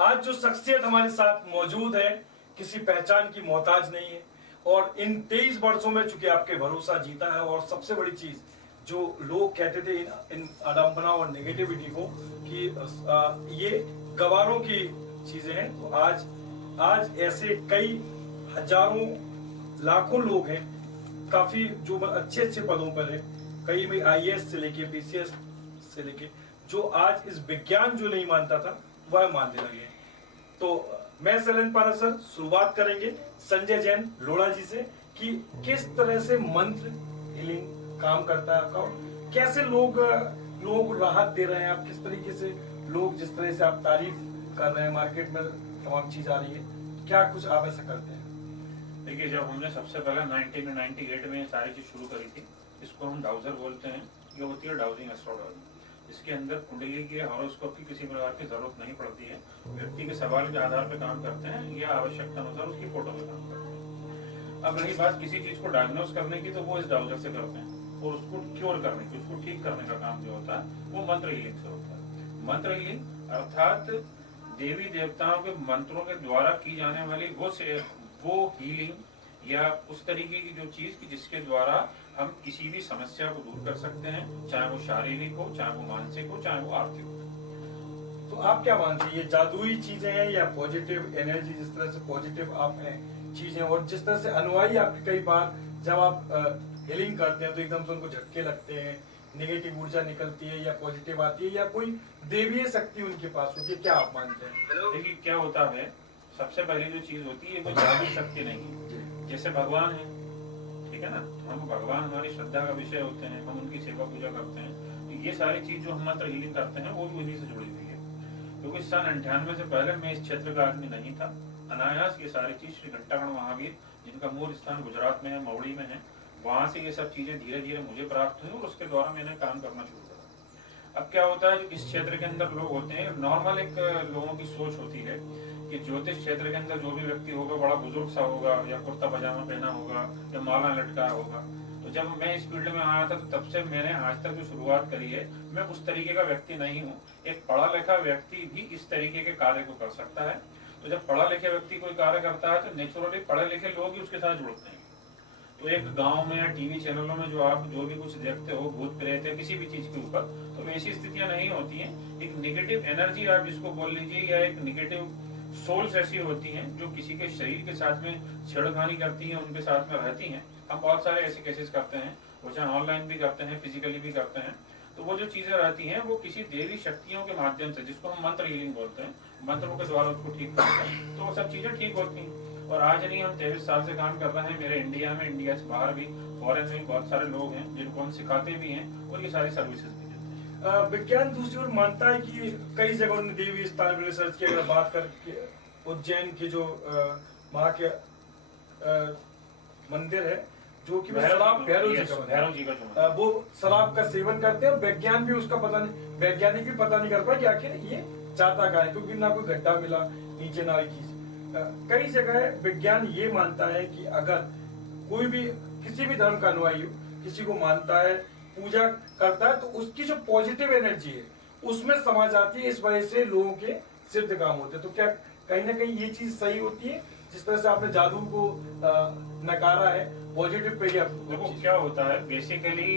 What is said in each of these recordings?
आज जो शख्सियत हमारे साथ मौजूद है किसी पहचान की मोहताज नहीं है और इन 23 वर्षों में चूंकि आपके भरोसा जीता है। और सबसे बड़ी चीज जो लोग कहते थे इन आडम्बना और नेगेटिविटी को कि ये गवारों की चीजें हैं, तो आज ऐसे कई हजारों लाखों लोग हैं, काफी जो अच्छे अच्छे पदों पर है, कई में आईएएस से लेके बीसीएस से लेके, जो आज इस विज्ञान जो नहीं मानता था वह मानने लगे हैं। तो मैं शैलेंद्र पारा सर शुरुआत करेंगे संजय जैन लोढ़ा जी से कि किस तरह से मंत्र हीलिंग काम करता है आपका, कैसे लोगों को राहत दे रहे हैं आप, किस तरीके से लोग, जिस तरह से आप तारीफ कर रहे हैं, मार्केट में तमाम चीज आ रही है, क्या कुछ आप ऐसा करते हैं? देखिए, जब हमने सबसे पहले 1998 में सारी चीज शुरू करी थी, इसको हम डाउजर बोलते हैं। ये होती है डाउजिंग एस्ट्रोलॉजी। इसके अंदर कुंडली की, हॉरोस्कोप की किसी प्रकार की जरूरत नहीं पड़ती है। व्यक्ति के सवाल के आधार पर काम करते हैं या आवश्यकता अनुसार उसकी फोटो में काम करते हैं। अब रही बात किसी चीज को डायग्नोज करने की, तो वो इस डाउजर से करते हैं, और उसको क्योर करने की, उसको ठीक करने का काम जो होता है वो मंत्र हीलिंग से होता है। मंत्र हीलिंग अर्थात देवी देवताओं के मंत्रों के द्वारा की जाने वाली वो हीलिंग या उस तरीके की जो चीज की जिसके द्वारा हम किसी भी समस्या को दूर कर सकते हैं, चाहे वो शारीरिक हो, चाहे वो मानसिक हो, चाहे वो आर्थिक हो। तो आप क्या मानते हैं, ये जादुई चीजें हैं या पॉजिटिव एनर्जी, जिस तरह से पॉजिटिव आप हैं चीजें, और जिस तरह से अनुयायी आपके कई बार जब आप हीलिंग करते हैं तो एकदम से उनको झटके लगते हैं, नेगेटिव ऊर्जा निकलती है या पॉजिटिव आती है या कोई देवीय शक्ति उनके पास होती है, क्या आप मानते हैं? देखिए, क्या होता है, सबसे पहली जो चीज होती है वो जादू शक्ति नहीं है। जैसे भगवान है, ठीक है ना, हम भगवान हमारी श्रद्धा का विषय होते हैं, हम उनकी सेवा पूजा करते हैं, तो ये सारी चीज जो हम मंत्र हीलिंग करते हैं वो भी उन्हीं से जुड़ी हुई है। क्योंकि सन 98 से पहले मैं इस क्षेत्र का आदमी नहीं था। अनायास ये सारी चीज श्री घंटागण महावीर, जिनका मूल स्थान गुजरात में है, मवड़ी में है, वहां से ये सब चीजें धीरे धीरे मुझे प्राप्त हुई और उसके द्वारा मैंने काम करना शुरू करा। अब क्या होता है, जो इस क्षेत्र के अंदर लोग होते हैं, नॉर्मल एक लोगों की सोच होती है कि ज्योतिष क्षेत्र के अंदर जो भी व्यक्ति होगा बड़ा बुजुर्ग सा होगा, या कुर्ता पजामा पहना होगा, या माला लटकाया होगा। तो जब मैं इस फील्ड में आया था तो तब से मैंने आज तक जो शुरुआत करी है, मैं उस तरीके का व्यक्ति नहीं हूँ। एक पढ़ा लिखा व्यक्ति भी इस तरीके के कार्य को कर सकता है। तो जब पढ़ा लिखे व्यक्ति कोई कार्य करता है तो नेचुरली पढ़े लिखे लोग ही उसके साथ जुड़ते हैं। तो एक गांव में या टीवी चैनलों में जो आप जो भी कुछ देखते हो, भूत प्रेत या किसी भी चीज के ऊपर, तो वैसी स्थितियां नहीं होती हैं। एक निगेटिव एनर्जी आप जिसको बोल लीजिए, या एक निगेटिव सोल्स ऐसी होती हैं जो किसी के शरीर के साथ में छेड़खानी करती हैं, उनके साथ में रहती हैं। हम बहुत सारे ऐसे केसेस करते हैं, वो चाहे ऑनलाइन भी करते हैं, फिजिकली भी करते हैं। तो वो जो चीजें रहती हैं वो किसी देवी शक्तियों के माध्यम से, जिसको हम मंत्र हीलिंग बोलते हैं, मंत्रों के द्वारा उसको ठीक करते हैं, तो वो सब चीजें ठीक होती हैं। और आज नहीं, हम 23 साल से काम कर रहे हैं। मेरे इंडिया में, इंडिया से बाहर भी, फॉरेन में बहुत सारे लोग हैं जिनको हम सिखाते भी हैं और ये सारी सर्विसेज भी देते हैं। विज्ञान दूसरी ओर मानता है कि कई जगहों ने देवी स्थान पर रिसर्च की, अगर बात करके उज्जैन के जो वहाँ के मंदिर है, जो कि भैरव जी का, वो शराब का सेवन करते हैं। विज्ञान भी उसका पता नहीं, वैज्ञानिक भी पता नहीं कर पाए कि आखिर ये चाहता क्या है, क्योंकि ना कोई गड्ढा मिला नीचे, ना चीज। कई जगह विज्ञान ये मानता है कि अगर कोई भी किसी भी धर्म का अनुयायी किसी को मानता है, पूजा करता है, तो उसकी जो पॉजिटिव एनर्जी है उसमें समा जाती है, इस वजह से लोगों के सिद्ध काम होते हैं। तो क्या कहीं ना कहीं ये चीज सही होती है, जिस तरह से आपने जादू को नकारा है, पॉजिटिव पे ही? देखो, क्या होता है, बेसिकली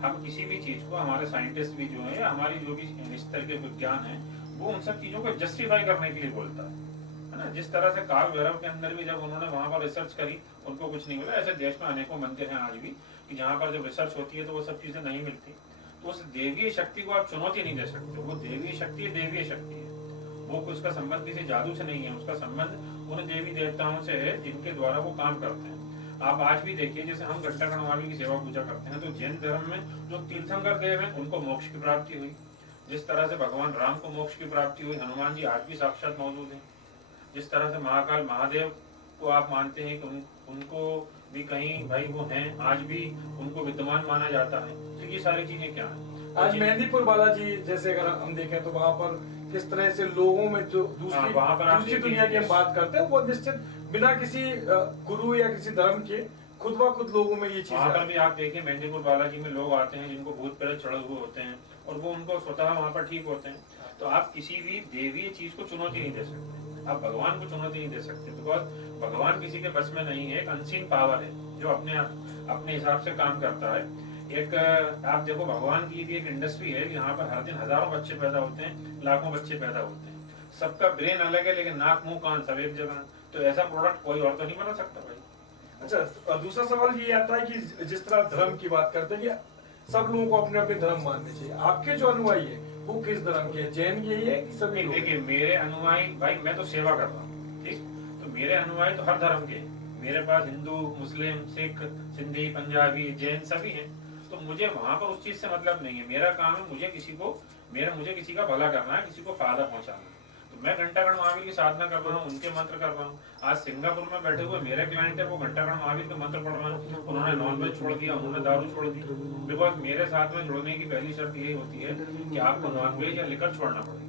हम किसी भी चीज को, हमारे साइंटिस्ट भी जो है, हमारी जो भी इस तरह के विज्ञान है, वो उन सब चीजों को जस्टिफाई करने के लिए बोलता है ना। जिस तरह से काल भैरव के अंदर भी जब उन्होंने वहां पर रिसर्च करी, उनको कुछ नहीं मिला। ऐसे देश में अनेकों मंदिर हैं आज भी कि जहाँ पर जब रिसर्च होती है तो वो सब चीजें नहीं मिलती। तो उस देवीय शक्ति को आप चुनौती नहीं दे सकते। वो देवीय शक्ति देवीय शक्ति है, वो उसका संबंध किसी जादू से नहीं है, उसका संबंध उन देवी देवताओं से है जिनके द्वारा वो काम करते हैं। आप आज भी देखिए, जैसे हम घंटागण महावीर की सेवा पूजा करते हैं, तो जैन धर्म में जो तीर्थंकर देव हैं उनको मोक्ष की प्राप्ति हुई। जिस तरह से भगवान राम को मोक्ष की प्राप्ति हुई, हनुमान जी आज भी साक्षात मौजूद हैं। जिस तरह से महाकाल महादेव को आप मानते हैं कि उनको भी कहीं भाई वो हैं, आज भी उनको विद्यमान माना जाता है। तो ये सारी चीजें क्या है, आज मेहंदीपुर बालाजी जैसे अगर हम देखें तो वहाँ पर किस तरह से लोगों में जो दूसरी दुनिया की हम बात करते हैं, वो निश्चित बिना किसी गुरु या किसी धर्म के खुद ब खुद लोगों में ये चीज। वहाँ पर भी आप देखिए, मेहंदीपुर बालाजी में लोग आते हैं जिनको भूत प्रेत चढ़े हुए होते हैं, और वो उनको स्वतः वहाँ पर ठीक होते हैं। तो आप किसी भी देवीय चीज को चुनौती नहीं दे सकते, आप भगवान को चुनौती नहीं दे सकते, बिकॉज भगवान किसी के बस में नहीं है। एक अनसीन पावर है जो अपने हिसाब से काम करता है। एक आप देखो, भगवान की भी एक इंडस्ट्री है यहाँ पर हर दिन हजारों बच्चे पैदा होते हैं, लाखों बच्चे पैदा होते हैं, सबका ब्रेन अलग है लेकिन नाक मुंह कान सब एक जगह। तो ऐसा प्रोडक्ट कोई और तो नहीं बना सकता भाई। अच्छा, दूसरा सवाल ये आता है कि जिस तरह धर्म की बात करते हैं कि सब लोगों को अपने अपने धर्म मानने चाहिए, आपके जो अनुयायी है वो किस धर्म के हैं? जैन के ही है कि सभी? देखिए मेरे अनुयायी भाई, मैं तो सेवा कर रहा हूँ, ठीक, तो मेरे अनुयायी तो हर धर्म के हैं। मेरे पास हिंदू, मुस्लिम, सिख, सिंधी, पंजाबी, जैन सभी हैं। तो मुझे वहां पर उस चीज से मतलब नहीं है। मेरा काम है मुझे किसी का भला करना है, किसी को फायदा पहुंचाना है। तो मैं घंटागण महावीर की साधना कर रहा हूँ, उनके मंत्र कर रहा हूँ। आज सिंगापुर में बैठे हुए मेरे क्लाइंट है, वो घंटागण महावीर के मंत्र पढ़ रहे हैं। उन्होंने नॉनवेज छोड़ दिया, उन्होंने दारू छोड़ दी, बिकॉज मेरे साथ में जुड़ने की पहली शर्त यही होती है कि आपको नॉनवेज या लिकर छोड़ना पड़ेगा।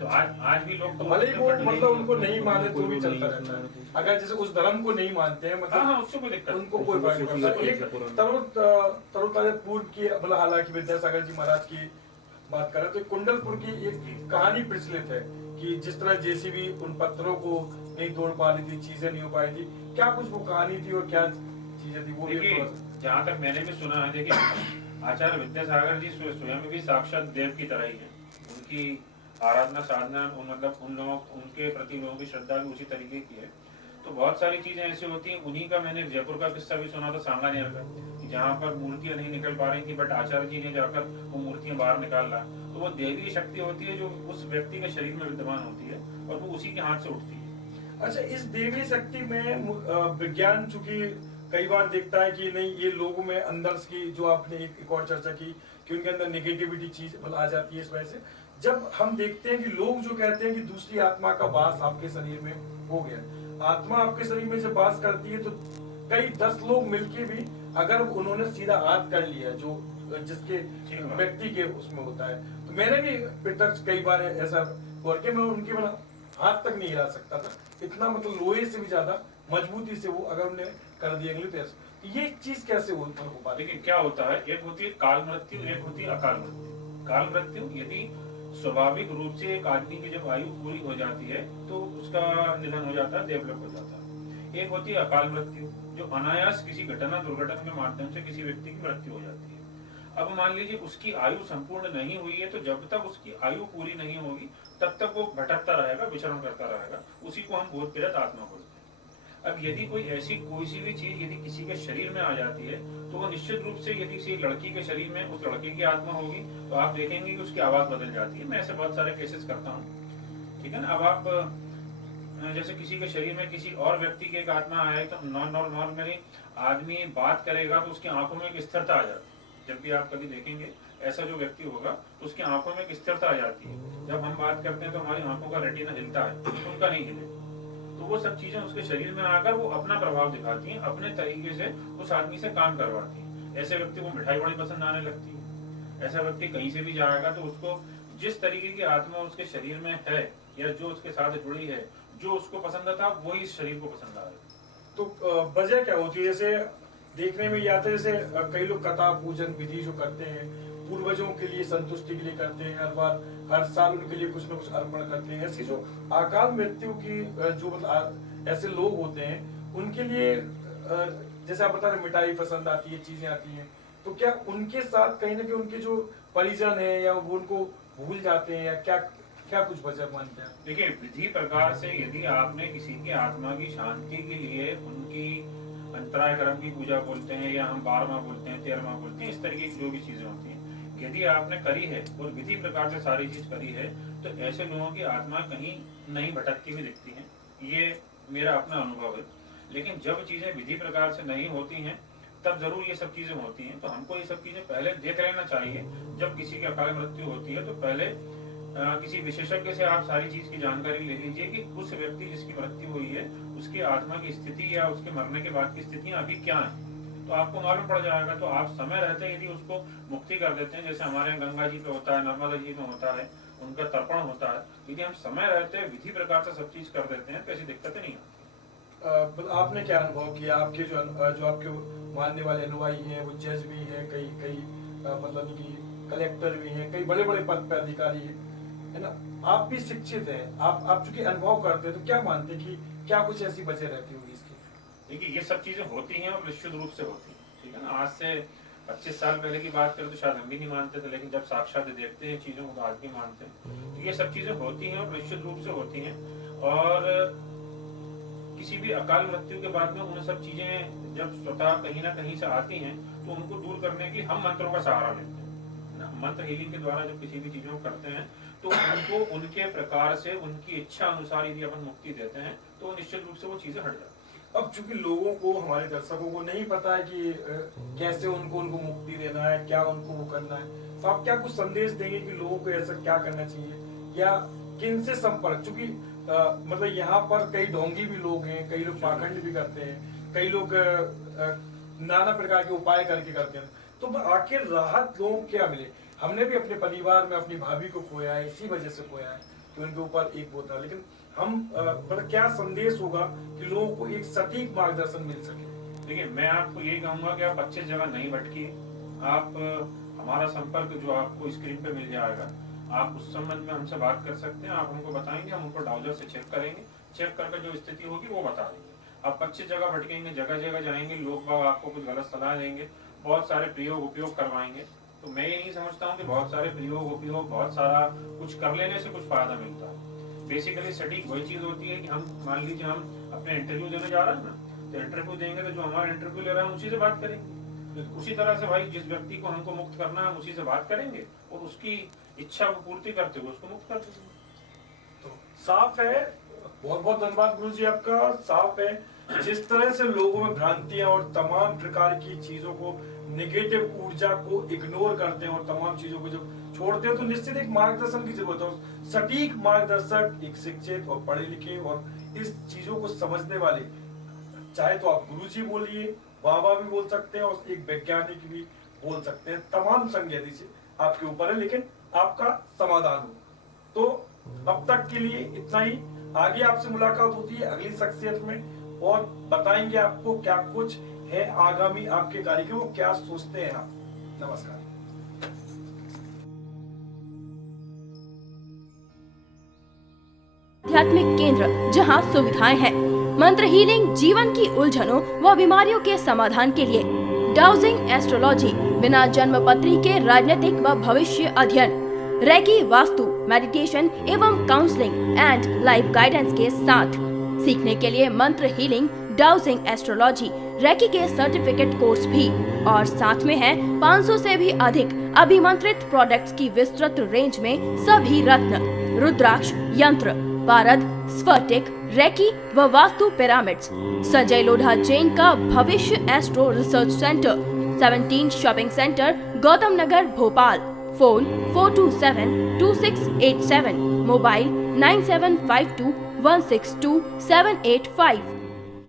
तो आज भी लोग भले ही वो मतलब उनको नहीं माने तो भी चलता रहता है। अगर जैसे उस धर्म को नहीं मानते हैं, मतलब उससे कोई दिक्कत, उनको कोई फर्क नहीं पड़ता। एक तरोताजा पूर्व की, मतलब हालांकि विद्यासागर जी महाराज की बात करें तो कुंडलपुर की एक कहानी प्रचलित है कि जिस तरह जेसीबी उन पत्थरों को नहीं तोड़ पा रही थी, चीजें नहीं हो पाई थी, क्या कुछ वो कहानी थी और क्या चीजें थी वो? जहाँ तक मैंने भी सुना है, देखिए आचार्य विद्यासागर जी स्वयं भी साक्षात देव की तरह ही है। उनकी आराधना साधना मतलब उनके प्रति लोगों की श्रद्धा भी उसी तरीके की है। तो बहुत सारी चीजें ऐसी होती हैं। उन्हीं का मैंने जयपुर का किस्सा भी सुना था, सांगानेर का, जहाँ पर मूर्तियां नहीं निकल पा रही थी, बट आचार्य जी ने जाकर वो मूर्तियां बाहर निकाल ला। तो वो देवी शक्ति होती है जो उस व्यक्ति के शरीर में विद्यमान होती है और वो उसी के हाथ से उठती है। अच्छा, इस देवी शक्ति में विज्ञान चूंकि कई बार देखता है कि नहीं, ये लोगों में अंदर की, जो आपने एक और चर्चा की कि उनके अंदर नेगेटिविटी चीज आ जाती है। इस वजह से जब हम देखते हैं कि लोग जो कहते हैं कि दूसरी आत्मा का वास आपके शरीर में हो गया, आत्मा आपके शरीर में जब वास करती है तो कई 10 लोग मिलके भी अगर उन्होंने सीधा हाथ कर लिया जो जिसके व्यक्ति के उसमें होता है, तो मैंने भी प्रत्यक्ष कई बार ऐसा करके मैं उनके हाथ तक नहीं हिला सकता था, इतना मतलब लोहे से भी ज्यादा मजबूती से वो अगर उन्हें कर दिया अगले तो ये चीज कैसे हो पा? देखिए क्या होता है, एक होती है काल मृत्यु, एक होती है अकाल मृत्यु। काल मृत्यु यदि स्वाभाविक रूप से एक आदमी की जब आयु पूरी हो जाती है तो उसका निधन हो जाता है, देवलोक हो जाता है। एक होती है अकाल मृत्यु, जो अनायास किसी घटना दुर्घटना के माध्यम से किसी व्यक्ति की मृत्यु हो जाती है। अब मान लीजिए उसकी आयु संपूर्ण नहीं हुई है, तो जब तक उसकी आयु पूरी नहीं होगी तब तक वो भटकता रहेगा, विचरण करता रहेगा। उसी को हम भूत प्रेत आत्मा बोलते हैं। अब यदि कोई सी भी चीज यदि किसी के शरीर में आ जाती है तो वो निश्चित रूप से, यदि किसी लड़की के शरीर में उस लड़के की आत्मा होगी तो आप देखेंगे कि उसकी आवाज बदल जाती है। मैं ऐसे बहुत सारे केसेस करता हूँ, ठीक है ना। अब आप जैसे किसी के शरीर में किसी और व्यक्ति की एक आत्मा आए तो नॉर्मली आदमी बात करेगा तो उसकी आंखों में एक स्थिरता आ जाती है। जब भी आप कभी देखेंगे ऐसा जो व्यक्ति होगा तो उसकी आंखों में एक स्थिरता आ जाती है। जब हम बात करते हैं तो हमारी आंखों का रेटिना हिलता है, उनका नहीं हिले। तो वो सब चीजें उसके शरीर में आकर वो अपना प्रभाव दिखाती हैं, अपने तरीके से उस आदमी से काम करवाती हैं। ऐसे व्यक्ति को मिठाई बड़ी पसंद आने लगती है। ऐसा व्यक्ति कहीं से भी जाएगा तो उसको जिस तरीके की आत्मा उसके शरीर में है या जो उसके साथ जुड़ी है, जो उसको पसंद था वही इस शरीर को पसंद आएगा। तो वजह क्या होती है? जैसे देखने में ये आता है, जैसे कई लोग कथा पूजन विधि जो करते हैं पूर्वजों के लिए संतुष्टि के लिए करते हैं, हर साल उनके लिए कुछ न कुछ अर्पण करते हैं। ऐसी जो अकाल मृत्यु की जो मतलब ऐसे लोग होते हैं उनके लिए जैसे आप बता रहे मिठाई पसंद आती है, चीजें आती हैं, तो क्या उनके साथ कहीं ना कहीं उनके जो परिजन है या वो उनको भूल जाते हैं या क्या कुछ वजह मानते हैं? देखिए विधि प्रकार से यदि आपने किसी की आत्मा की शांति के लिए उनकी अंतराय कर्म की पूजा बोलते हैं या हम 12वां बोलते हैं 13वां बोलते हैं, इस तरीके की जो भी चीजें होती हैं यदि आपने करी है और विधि प्रकार से सारी चीज करी है तो ऐसे लोगों की आत्मा कहीं नहीं भटकती हुई दिखती है। ये मेरा अपना अनुभव है। लेकिन जब चीजें विधि प्रकार से नहीं होती हैं तब जरूर ये सब चीजें होती हैं। तो हमको ये सब चीजें पहले देख लेना चाहिए। जब किसी की अकाल मृत्यु होती है तो पहले किसी विशेषज्ञ से आप सारी चीज की जानकारी ले लीजिए कि उस व्यक्ति जिसकी मृत्यु हुई है उसकी आत्मा की स्थिति या उसके मरने के बाद की स्थितियां अभी क्या है, तो आपको मालूम पड़ जाएगा। तो आप समय रहते यदि उसको मुक्ति कर देते हैं, जैसे हमारे यहाँ गंगा जी पे होता है, नर्मदा जी में होता है, उनका तर्पण होता है, यदि हम समय रहते विधि प्रकार से सब चीज कर देते हैं तो ऐसी दिक्कतें नहीं होती। आपने क्या अनुभव किया? आपके जो आपके मानने वाले अनुयायी हैं वो जज भी हैं, कई मतलब कि कलेक्टर भी हैं, कई बड़े बड़े पद पर अधिकारी हैं, है ना। आप भी शिक्षित हैं, आप चूंकि अनुभव करते हैं, तो क्या मानते हैं कि क्या कुछ ऐसी वजह रहती होगी इसकी? देखिए ये सब चीजें होती हैं और निश्चित रूप से होती हैं, ठीक है ना। आज से 25 साल पहले की बात करें तो शायद हम भी नहीं मानते थे, लेकिन जब साक्षात देखते हैं चीजों को तो आज भी मानते हैं। तो ये सब चीजें होती हैं और निश्चित रूप से होती हैं। और किसी भी अकाल मृत्यु के बाद में उन सब चीजें जब स्वतः कहीं ना कहीं से आती हैं तो उनको दूर करने के लिए हम मंत्रों का सहारा लेते हैं ना। मंत्र हीलिंग के द्वारा जब किसी भी चीजों को करते हैं तो उनको उनके प्रकार से उनकी इच्छा अनुसार यदि अपन मुक्ति देते हैं तो निश्चित रूप से वो चीजें हट जाती हैं। अब चूंकि लोगों को, हमारे दर्शकों को नहीं पता है कि कैसे उनको मुक्ति देना है, क्या उनको वो करना है, तो आप क्या कुछ संदेश देंगे कि लोगों को ऐसा क्या करना चाहिए या किन से संपर्क? चूंकि मतलब यहाँ पर कई ढोंगी भी लोग हैं, कई लोग पाखंड भी करते हैं, कई लोग नाना प्रकार के उपाय करके करते हैं, तो आखिर राहत लोगों को क्या मिले? हमने भी अपने परिवार में अपनी भाभी को खोया है, इसी वजह से खोया है कि उनके ऊपर एक वो था। लेकिन हम मतलब क्या संदेश होगा कि लोगों को एक सटीक मार्गदर्शन मिल सके? देखिए मैं आपको ये कहूंगा कि आप अच्छी जगह नहीं भटकिए। आप हमारा संपर्क जो आपको स्क्रीन पे मिल जाएगा, आप उस संबंध में हमसे बात कर सकते हैं। आप हमको बताएंगे, हम उनको डाउजर से चेक करेंगे, चेक करके जो स्थिति होगी वो बता देंगे। आप अच्छी जगह भटकेंगे, जगह जगह जाएंगे, लोग बाग आपको कुछ गलत सलाह देंगे, बहुत सारे प्रयोग उपयोग करवाएंगे। तो मैं ये नहीं समझता हूँ कि बहुत सारे प्रयोग उपयोग, बहुत सारा कुछ कर लेने से कुछ फायदा मिलता है। बेसिकली सटीक वही चीज होती है कि हम मान लीजिए हम अपने इंटरव्यू देने जा रहे हैं ना, तो इंटरव्यू देंगे तो जो हमारा इंटरव्यू ले रहा है उसी से बात करेंगे। उसी तरह से भाई जिस व्यक्ति को हमको मुक्त करना है हम उसी से बात करेंगे और उसकी इच्छा को पूर्ति करते हुए उसको मुक्त कर देंगे। तो साफ है। बहुत बहुत धन्यवाद गुरु जी आपका। साफ है जिस तरह से लोगों में भ्रांतियां और तमाम प्रकार की चीजों को, नेगेटिव ऊर्जा को इग्नोर करते हैं और तमाम चीजों को जब छोड़ते हैं तो निश्चित एक मार्गदर्शन की जरूरत है। सटीक मार्गदर्शक, एक शिक्षित और पढ़े लिखे और इस चीजों को समझने वाले, चाहे तो आप गुरु जी बोलिए, बाबा भी बोल सकते हैं और एक वैज्ञानिक भी बोल सकते हैं। तमाम संज्ञा दीजिए, आपके ऊपर है, लेकिन आपका समाधान हो। तो अब तक के लिए इतना ही। आगे आपसे मुलाकात होती है अगली शख्सियत में और बताएंगे आपको क्या कुछ है आगामी आपके कार्यक्रम, क्या सोचते हैं आप। नमस्कार। आध्यात्मिक केंद्र जहां सुविधाएं हैं, मंत्र हीलिंग, जीवन की उलझनों व बीमारियों के समाधान के लिए, डाउजिंग एस्ट्रोलॉजी, बिना जन्म पत्री के राजनीतिक व भविष्य अध्ययन, रेकी, वास्तु, मेडिटेशन एवं काउंसलिंग एंड लाइफ गाइडेंस के साथ सीखने के लिए मंत्र हीलिंग, डाउजिंग एस्ट्रोलॉजी, रेकी के सर्टिफिकेट कोर्स भी, और साथ में है 500 से भी अधिक अभिमंत्रित प्रोडक्ट्स की विस्तृत रेंज में सभी रत्न, रुद्राक्ष, यंत्र, पारद, स्फटिक, रेकी व वास्तु पिरामिड्स। संजय लोढ़ा जैन का भविष्य astro research centre, 17 shopping centre, Gautam Nagar, Bhopal. Phone 427-2687, mobile 9752162785।